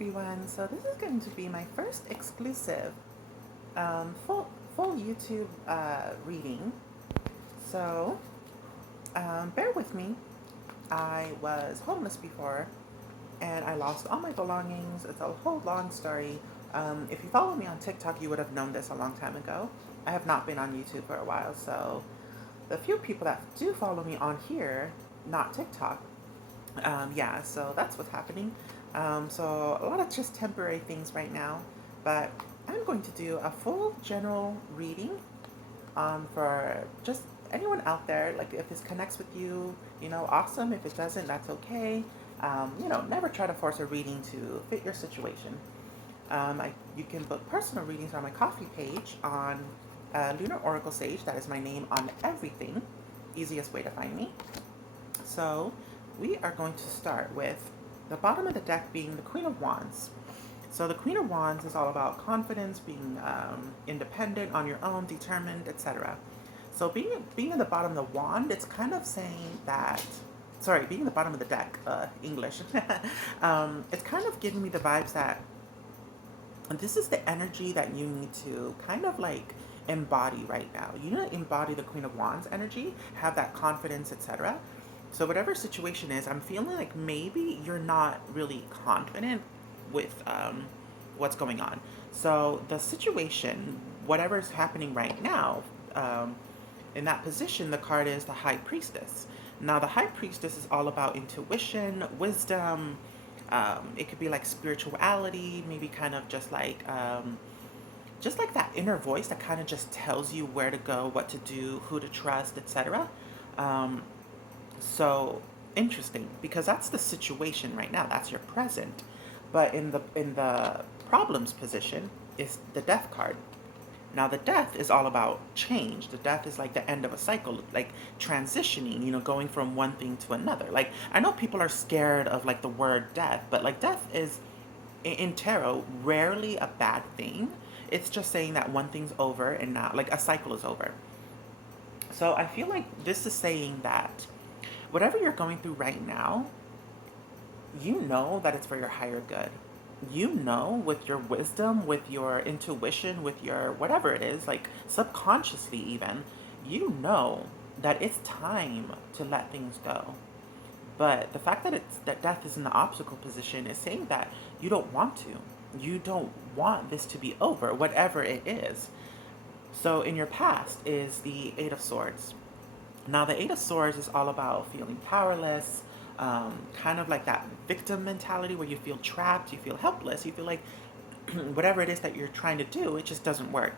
everyone. So this is going to be my first exclusive full YouTube reading. So bear with me. I was homeless before, and I lost all my belongings. It's a whole long story. If you follow me on TikTok, you would have known this a long time ago. I have not been on YouTube for a while, so the few people that do follow me on here, not TikTok, yeah, so that's what's happening. So a lot of just temporary things right now, but I'm going to do a full general reading for just anyone out there. Like if this connects with you, awesome. If it doesn't, that's okay. Never try to force a reading to fit your situation. You can book personal readings on my coffee page on Lunar Oracle Sage. That is my name on everything. Easiest way to find me. So we are going to start with the bottom of the deck being the Queen of Wands. So the Queen of Wands is all about confidence, being independent, on your own, determined, etc. So being at the bottom of the wand, it's kind of saying that. Sorry, being at the bottom of the deck, English. It's kind of giving me the vibes that this is the energy that you need to kind of like embody right now. You need to embody the Queen of Wands energy, have that confidence, etc. So whatever situation is, I'm feeling like maybe you're not really confident with what's going on. So the situation, whatever's happening right now, in that position, the card is the High Priestess. Now, the High Priestess is all about intuition, wisdom. It could be like spirituality, maybe kind of just like that inner voice that kind of just tells you where to go, what to do, who to trust, etc. Um, so interesting because that's the situation right now. That's your present. But in the problems position is the Death card. Now the Death is all about change. The Death is like the end of a cycle, like transitioning, going from one thing to another. Like I know people are scared of like the word death, but like death is in tarot rarely a bad thing. It's just saying that one thing's over and now like a cycle is over. So I feel like this is saying that whatever you're going through right now, you know that it's for your higher good. You know, with your wisdom, with your intuition, with your whatever it is, like subconsciously, even, you know that it's time to let things go. But the fact that death is in the obstacle position is saying that you don't want to. You don't want this to be over, whatever it is. So in your past is the Eight of Swords. Now, the Eight of Swords is all about feeling powerless, kind of like that victim mentality where you feel trapped, you feel helpless, you feel like whatever it is that you're trying to do, it just doesn't work.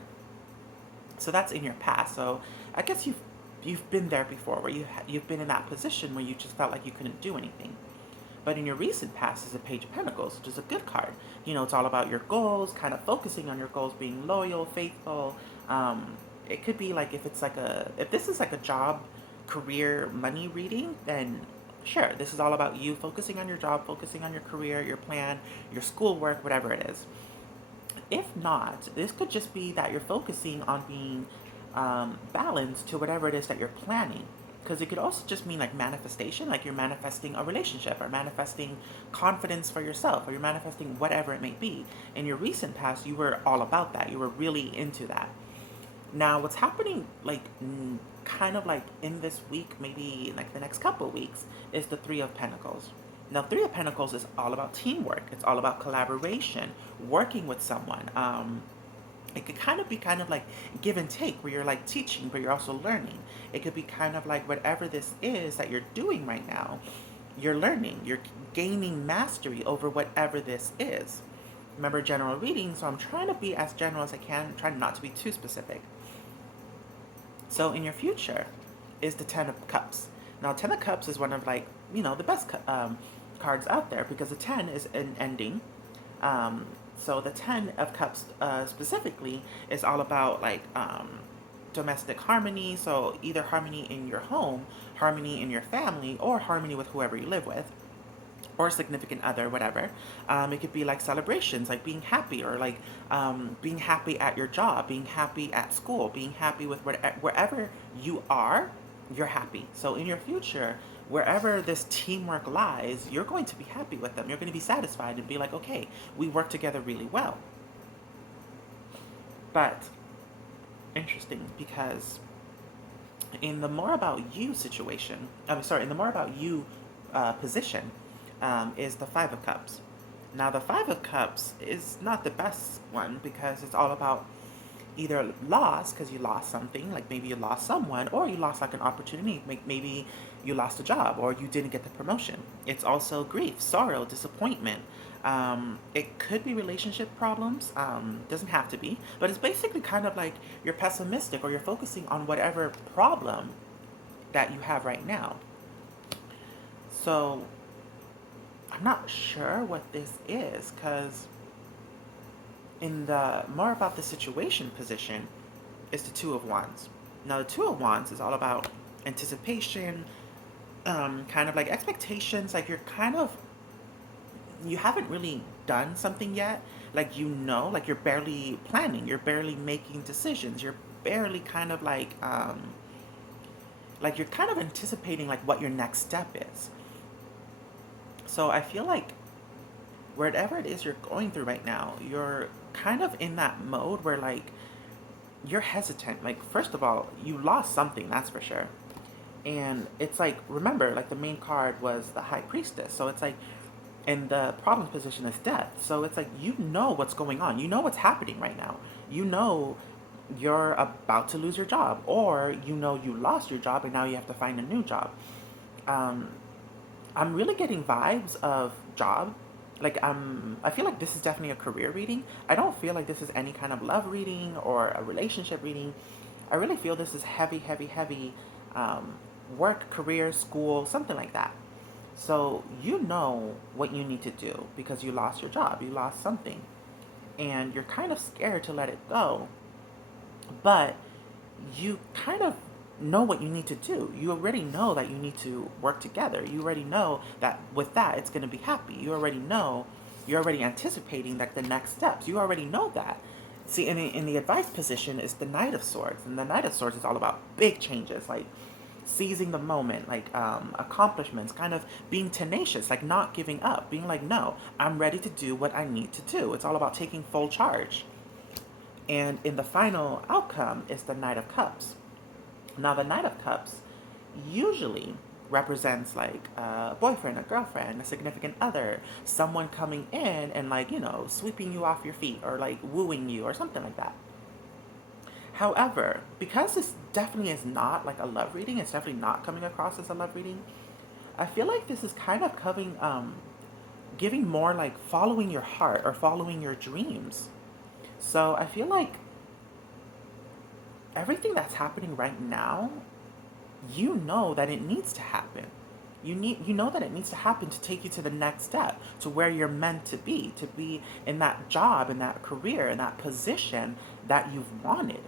So that's in your past. So I guess you've been there before, where you've been in that position where you just felt like you couldn't do anything. But in your recent past is a Page of Pentacles, which is a good card. It's all about your goals, kind of focusing on your goals, being loyal, faithful. It could be like if this is like a job, career, money reading, then sure, this is all about you focusing on your job, focusing on your career, your plan, your schoolwork, whatever it is. If not, this could just be that you're focusing on being balanced to whatever it is that you're planning. Because it could also just mean like manifestation, like you're manifesting a relationship or manifesting confidence for yourself or you're manifesting whatever it may be. In your recent past, you were all about that. You were really into that. Now, what's happening, like, kind of like in this week, maybe like the next couple of weeks, is the Three of Pentacles. Now, Three of Pentacles is all about teamwork. It's all about collaboration, working with someone. It could kind of like give and take, where you're like teaching, but you're also learning. It could be kind of like whatever this is that you're doing right now, you're learning, you're gaining mastery over whatever this is. Remember, general reading, so I'm trying to be as general as I can. I'm trying not to be too specific. So in your future is the Ten of Cups. Now, Ten of Cups is one of like, the best cards out there because the 10 is an ending. So the Ten of Cups specifically is all about like domestic harmony. So either harmony in your home, harmony in your family, or harmony with whoever you live with or significant other, whatever. It could be like celebrations, like being happy, or like being happy at your job, being happy at school, being happy with wherever you are, you're happy. So in your future, wherever this teamwork lies, you're going to be happy with them. You're going to be satisfied and be like, okay, we work together really well. But interesting, because in the more about you situation, I'm sorry, in the more about you position, is the Five of Cups. Now, the Five of Cups is not the best one because it's all about either loss, because you lost something, like maybe you lost someone, or you lost like an opportunity, maybe you lost a job, or you didn't get the promotion. It's also grief, sorrow, disappointment. It could be relationship problems, doesn't have to be, but it's basically kind of like you're pessimistic or you're focusing on whatever problem that you have right now. So I'm not sure what this is, because in the more about the situation position is the Two of Wands. Now, the Two of Wands is all about anticipation, kind of like expectations. Like you're kind of, you haven't really done something yet. Like you're barely planning, you're barely making decisions, you're barely kind of like you're kind of anticipating like what your next step is. So I feel like whatever it is you're going through right now, you're kind of in that mode where like you're hesitant. Like, first of all, you lost something, that's for sure. And it's like, remember, like the main card was the High Priestess. So it's like, and the problem position is death. So it's like, you know what's going on. You know what's happening right now. You know you're about to lose your job, or you know you lost your job and now you have to find a new job. Um, I'm really getting vibes of job. I feel like this is definitely a career reading. I don't feel like this is any kind of love reading or a relationship reading. I really feel this is heavy, heavy, heavy um, work, career, school, something like that. So you know what you need to do because you lost your job, you lost something, and you're kind of scared to let it go, but you kind of know what you need to do. You already know that you need to work together. You already know that with that it's going to be happy. You already know, you're already anticipating like the next steps. You already know that. See, in the advice position is the Knight of Swords, and the Knight of Swords is all about big changes, like seizing the moment, like accomplishments, kind of being tenacious, like not giving up, being like, no, I'm ready to do what I need to do. It's all about taking full charge. And in the final outcome is the Knight of Cups. Now, the Knight of Cups usually represents like a boyfriend, a girlfriend, a significant other, someone coming in and like, sweeping you off your feet or like wooing you or something like that. However, because this definitely is not like a love reading, it's definitely not coming across as a love reading. I feel like this is kind of giving more like following your heart or following your dreams. So I feel like everything that's happening right now, you know that it needs to happen. You know that it needs to happen to take you to the next step, to where you're meant to be in that job, in that career, in that position that you've wanted.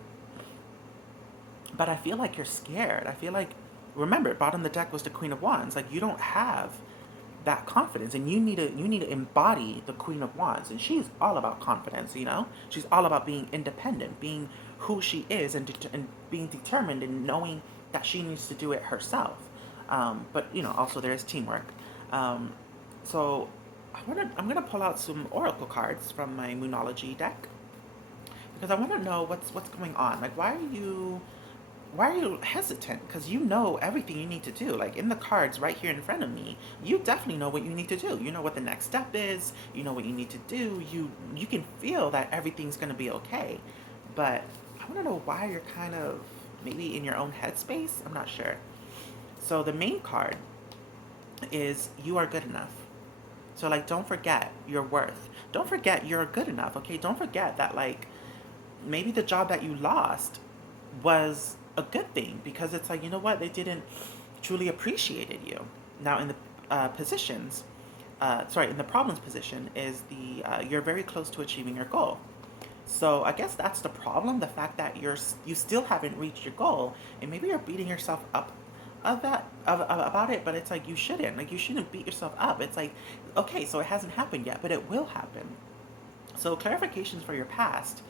But I feel like you're scared. I feel like, remember, bottom of the deck was the Queen of Wands. Like you don't have that confidence, and you need to embody the Queen of Wands, and she's all about confidence. She's all about being independent, being who she is, and being determined and knowing that she needs to do it herself. But also there is teamwork. Um, so I'm gonna pull out some oracle cards from my Moonology deck because I want to know what's going on. Like, why are you hesitant? Because you know everything you need to do. Like in the cards right here in front of me, you definitely know what you need to do. You know what the next step is. You know what you need to do. You can feel that everything's gonna be okay. But I want to know why you're kind of maybe in your own headspace. I'm not sure. So the main card is you are good enough. So like, don't forget your worth. Don't forget you're good enough. Okay. Don't forget that like maybe the job that you lost was a good thing because it's like, you know what, they didn't truly appreciated you. Now in the positions, sorry, in the problems position is the you're very close to achieving your goal. So I guess that's the problem, the fact that you still haven't reached your goal, and maybe you're beating yourself up about it, but it's like you shouldn't beat yourself up. It's like, okay, so it hasn't happened yet, but it will happen. So clarifications for your past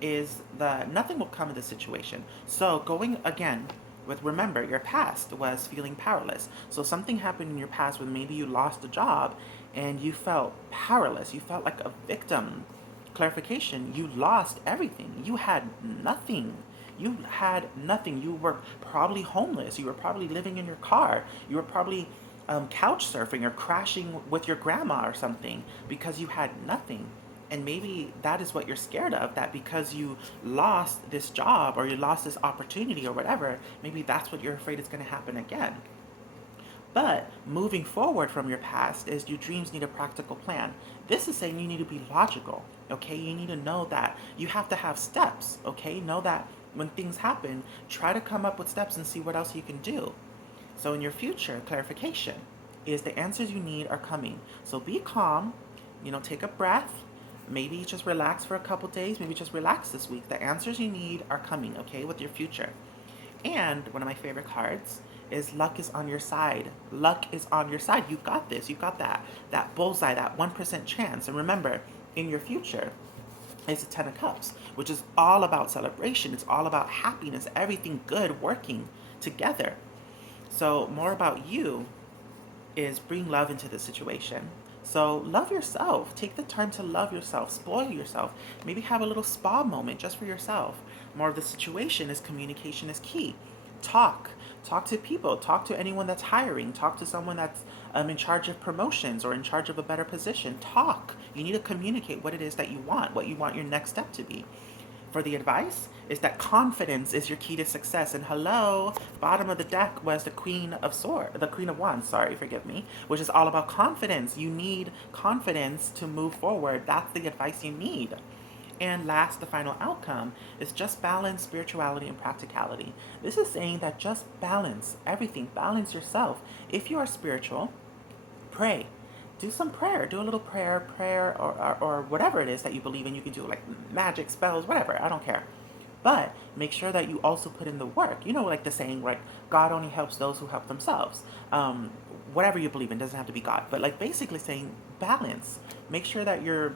is the nothing will come in this situation. So going again with, remember, your past was feeling powerless. So something happened in your past when maybe you lost a job and you felt powerless. You felt like a victim. Clarification, you lost everything. You had nothing. You had nothing. You were probably homeless. You were probably living in your car. You were probably couch surfing or crashing with your grandma or something because you had nothing. And maybe that is what you're scared of, that because you lost this job or you lost this opportunity or whatever, maybe that's what you're afraid is going to happen again. But moving forward from your past is your dreams need a practical plan. This is saying you need to be logical, okay? You need to know that you have to have steps, okay? Know that when things happen, try to come up with steps and see what else you can do. So in your future, clarification is the answers you need are coming. So be calm, take a breath, maybe just relax for a couple days, maybe just relax this week. The answers you need are coming, okay, with your future. And one of my favorite cards is luck is on your side. Luck is on your side. You got this. You got that bullseye, that 1% chance. And remember, in your future is the 10 of Cups, which is all about celebration. It's all about happiness, everything good working together. So more about you is bring love into the situation. So love yourself. Take the time to love yourself. Spoil yourself. Maybe have a little spa moment just for yourself. More of the situation is communication is key. Talk. Talk to people. Talk to anyone that's hiring. Talk to someone that's in charge of promotions or in charge of a better position. Talk. You need to communicate what it is that you want, what you want your next step to be. For the advice is that confidence is your key to success. And hello, bottom of the deck was the Queen of Wands, sorry, forgive me, which is all about confidence. You need confidence to move forward. That's the advice you need. And last, the final outcome is just balance spirituality and practicality. This is saying that just balance everything, balance yourself. If you are spiritual, pray. Do some prayer. Do a little prayer, or whatever it is that you believe in. You can do like magic, spells, whatever. I don't care. But make sure that you also put in the work. Like the saying, like, God only helps those who help themselves. Whatever you believe in doesn't have to be God. But like basically saying balance. Make sure that you're,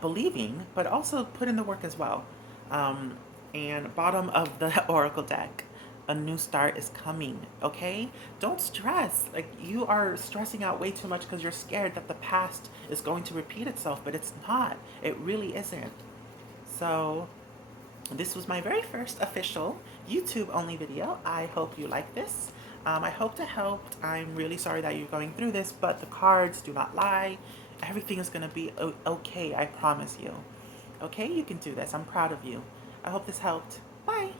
believing, but also put in the work as well. And bottom of the Oracle deck, a new start is coming, okay? Don't stress. Like, you are stressing out way too much because you're scared that the past is going to repeat itself, but it's not. It really isn't. So, this was my very first official YouTube only video. I hope you like this. I hope to help. I'm really sorry that you're going through this, but the cards do not lie. Everything is going to be okay, I promise you. Okay, you can do this. I'm proud of you. I hope this helped. Bye.